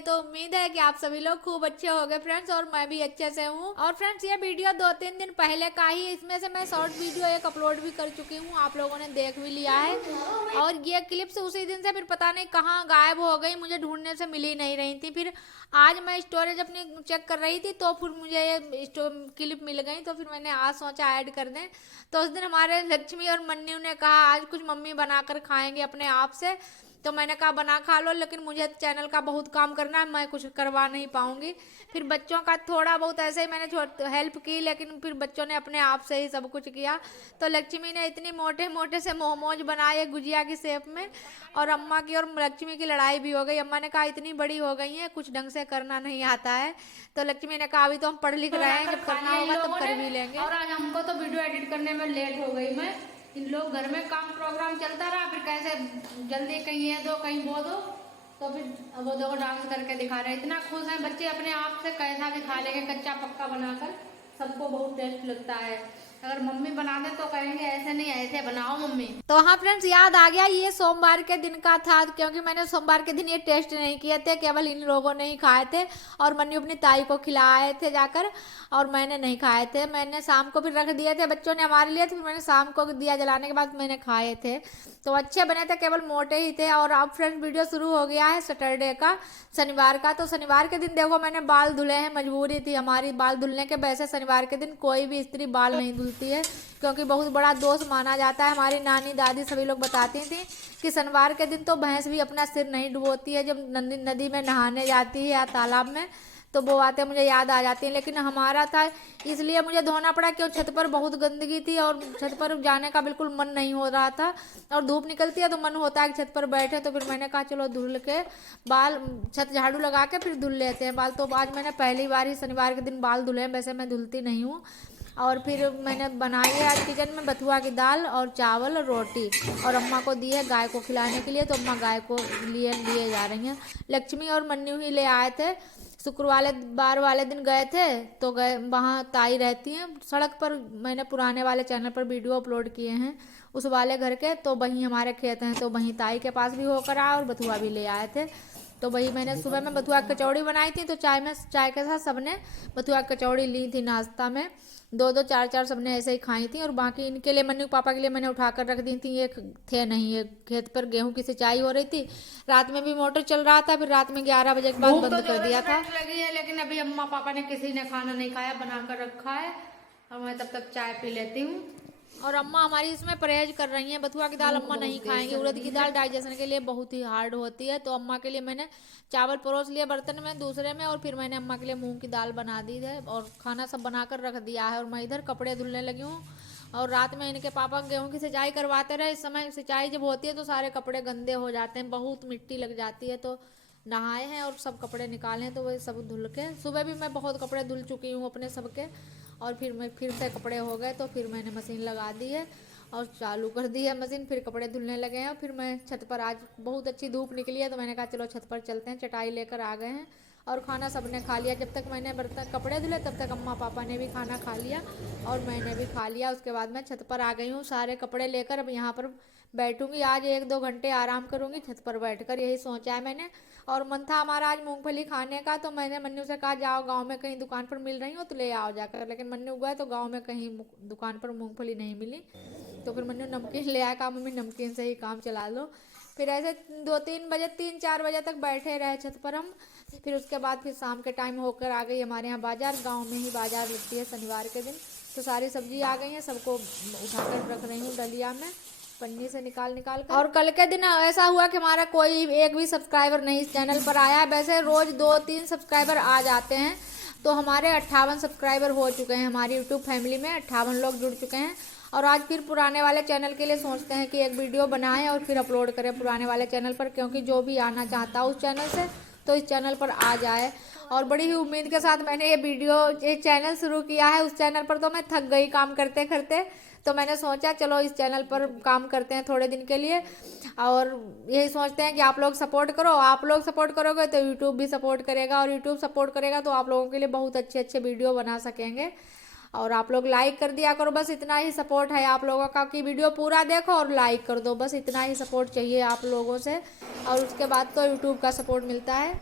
तो उम्मीद है कि आप सभी लोग खूब अच्छे होंगे फ्रेंड्स, और मैं भी अच्छे से हूँ। और फ्रेंड्स ये वीडियो 2-3 दिन पहले का ही, इसमें से मैं शॉर्ट वीडियो एक अपलोड भी कर चुकी हूँ, आप लोगों ने देख भी लिया है। और ये क्लिप्स उसी दिन से फिर पता नहीं कहाँ गायब हो गई, मुझे ढूंढने से मिल ही नहीं रही थी। फिर आज मैं स्टोरेज अपनी चेक कर रही थी तो फिर मुझे ये क्लिप मिल गई, तो फिर मैंने आज सोचा ऐड कर दें। तो उस दिन हमारे लक्ष्मी और मन्नू ने कहा आज कुछ मम्मी बनाकर खाएंगे अपने आप से, तो मैंने कहा बना खा लो, लेकिन मुझे चैनल का बहुत काम करना है, मैं कुछ करवा नहीं पाऊंगी। फिर बच्चों का थोड़ा बहुत ऐसे ही मैंने हेल्प की, लेकिन फिर बच्चों ने अपने आप से ही सब कुछ किया। तो लक्ष्मी ने इतनी मोटे मोटे से मोमोज बनाए गुजिया की शेप में, और अम्मा की और लक्ष्मी की लड़ाई भी हो गई। अम्मा ने कहा इतनी बड़ी हो गई है, कुछ ढंग से करना नहीं आता है। तो लक्ष्मी ने कहा अभी तो हम पढ़ लिख रहे हैं, जब करना होगा तब कर भी लेंगे। और आज हमको तो वीडियो एडिट करने में लेट हो गई। मैं इन लोग घर में काम प्रोग्राम चलता रहा, फिर कैसे जल्दी कहीं ये दो कहीं वो दो, तो फिर वो दो डांस करके दिखा रहे। इतना खुश हैं बच्चे अपने आप से, कैसा भी खा लेंगे कच्चा पक्का बनाकर, सबको बहुत टेस्ट लगता है। अगर मम्मी बना दे तो कहेंगे ऐसे नहीं ऐसे बनाओ मम्मी। तो हाँ फ्रेंड्स, याद आ गया ये सोमवार के दिन का था, क्योंकि मैंने सोमवार के दिन ये टेस्ट नहीं किए थे, केवल इन लोगों ने ही खाए थे। और मन्नू अपनी ताई को खिलाए थे जाकर, और मैंने नहीं खाए थे। मैंने शाम को फिर रख दिए थे, बच्चों ने हमारे लिए, तो फिर मैंने शाम को दिया जलाने के बाद मैंने खाए थे। तो अच्छे बने थे, केवल मोटे ही थे। और अब फ्रेंड्स वीडियो शुरू हो गया है सैटरडे का, शनिवार का। तो शनिवार के दिन देखो मैंने बाल धुले हैं, मजबूरी थी हमारी बाल धुलने के। वैसे शनिवार के दिन कोई भी स्त्री बाल नहीं धुलती है, क्योंकि बहुत बड़ा दोष माना जाता है। हमारी नानी दादी सभी लोग बताती थी कि शनिवार के दिन तो भैंस भी अपना सिर नहीं डुबोती है, जब नदी में नहाने जाती है या तालाब में। तो वो बातें मुझे याद आ जाती हैं, लेकिन हमारा था इसलिए मुझे धोना पड़ा, क्यों छत पर बहुत गंदगी थी और छत पर जाने का बिल्कुल मन नहीं हो रहा था। और धूप निकलती है तो मन होता है कि छत पर बैठे, तो फिर मैंने कहा चलो धुल के बाल, छत झाड़ू लगा के फिर धुल लेते हैं बाल। तो आज मैंने पहली बार ही शनिवार के दिन बाल धुले हैं, वैसे मैं धुलती नहीं हूँ। और फिर मैंने बनाई है आज किचन में बथुआ की दाल और चावल और रोटी, और अम्मा को दी है गाय को खिलाने के लिए, तो अम्मा गाय को लिए जा रही हैं। लक्ष्मी और मन्नू ही ले आए थे, शुक्रवार वाले दिन गए थे, तो गए वहाँ ताई रहती हैं सड़क पर। मैंने पुराने वाले चैनल पर वीडियो अपलोड किए हैं उस वाले घर के, तो वहीं हमारे खेत हैं, तो वहीं ताई के पास भी होकर आए और बथुआ भी ले आए थे। तो वही मैंने सुबह में बथुआ कचौड़ी बनाई थी, तो चाय के साथ सबने बथुआ कचौड़ी ली थी नाश्ता में। 2-2 4-4 सबने ऐसे ही खाई थी, और बाकी इनके लिए मन्नू पापा के लिए मैंने उठाकर रख दी थी। ये थे नहीं, ये खेत पर गेहूं की सिंचाई हो रही थी, रात में भी मोटर चल रहा था, फिर रात में 11 बजे के बाद बंद कर दिया था। लगी है, लेकिन अभी अम्मा पापा ने किसी ने खाना नहीं खाया, बनाकर रखा है, और मैं तब तक चाय पी लेती हूँ। और अम्मा हमारी इसमें परहेज कर रही हैं, बथुआ की दाल अम्मा नहीं खाएंगी। उड़द की दाल डाइजेशन के लिए बहुत ही हार्ड होती है, तो अम्मा के लिए मैंने चावल परोस लिए बर्तन में दूसरे में, और फिर मैंने अम्मा के लिए मूंग की दाल बना दी है, और खाना सब बनाकर रख दिया है। और मैं इधर कपड़े धुलने लगी हूँ। और रात में इनके पापा गेहूं की सिंचाई करवाते रहे, इस समय सिंचाई जब होती है तो सारे कपड़े गंदे हो जाते हैं, बहुत मिट्टी लग जाती है। तो नहाए हैं और सब कपड़े निकाले हैं, तो वही सब धुल के, सुबह भी मैं बहुत कपड़े धुल चुकी हूँ अपने सबके। और फिर से कपड़े हो गए, तो फिर मैंने मशीन लगा दी है और चालू कर दी है मशीन, फिर कपड़े धुलने लगे हैं। फिर मैं छत पर, आज बहुत अच्छी धूप निकली है, तो मैंने कहा चलो छत पर चलते हैं, चटाई लेकर आ गए हैं। और खाना सबने खा लिया, जब तक मैंने बर्तन कपड़े धुले तब तक अम्मा पापा ने भी खाना खा लिया, और मैंने भी खा लिया। उसके बाद मैं छत पर आ गई हूँ सारे कपड़े लेकर, अब यहाँ पर बैठूंगी, आज 1-2 घंटे आराम करूंगी छत पर बैठकर, यही सोचा है मैंने। और मन था हमारा आज मूंगफली खाने का, तो मैंने मन्नू से कहा जाओ गांव में कहीं दुकान पर मिल रही हो तो ले आओ जाकर, लेकिन मन्नू गए तो गांव में कहीं दुकान पर मूंगफली नहीं मिली। तो फिर मन्नू नमकीन ले आया, कहा मम्मी नमकीन से ही काम चला लो। फिर ऐसे 2-3 बजे 3-4 बजे तक बैठे रहे छत पर हम। फिर उसके बाद फिर शाम के टाइम होकर आ गई हमारे यहाँ बाजार, गांव में ही बाजार लगती है शनिवार के दिन। तो सारी सब्जी आ गई हैं, सबको उठाकर रख रही हूँ डलिया में पन्नी से निकाल कर। और कल के दिन ऐसा हुआ कि हमारा कोई एक भी सब्सक्राइबर नहीं इस चैनल पर आया है। वैसे रोज 2-3 सब्सक्राइबर आ जाते हैं, तो हमारे 58 सब्सक्राइबर हो चुके हैं, हमारी यूट्यूब फैमिली में 58 लोग जुड़ चुके हैं। और आज फिर पुराने वाले चैनल के लिए सोचते हैं कि एक वीडियो बनाएं और फिर अपलोड करें पुराने वाले चैनल पर, क्योंकि जो भी आना चाहता उस चैनल से तो इस चैनल पर आ जाए। और बड़ी ही उम्मीद के साथ मैंने ये चैनल शुरू किया है। उस चैनल पर तो मैं थक गई काम करते करते, तो मैंने सोचा चलो इस चैनल पर काम करते हैं थोड़े दिन के लिए, और यही सोचते हैं कि आप लोग सपोर्ट करो, आप लोग सपोर्ट करोगे तो यूट्यूब भी सपोर्ट करेगा, और यूट्यूब सपोर्ट करेगा तो आप लोगों के लिए बहुत अच्छे अच्छे वीडियो बना सकेंगे। और आप लोग लाइक कर दिया करो, बस इतना ही सपोर्ट है आप लोगों का कि वीडियो पूरा देखो और लाइक कर दो, बस इतना ही सपोर्ट चाहिए आप लोगों से, और उसके बाद तो यूट्यूब का सपोर्ट मिलता है।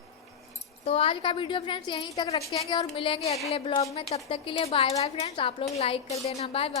तो आज का वीडियो फ्रेंड्स यहीं तक रखेंगे और मिलेंगे अगले ब्लॉग में। तब तक के लिए बाय बाय फ्रेंड्स। आप लोग लाइक कर देना। Bye bye.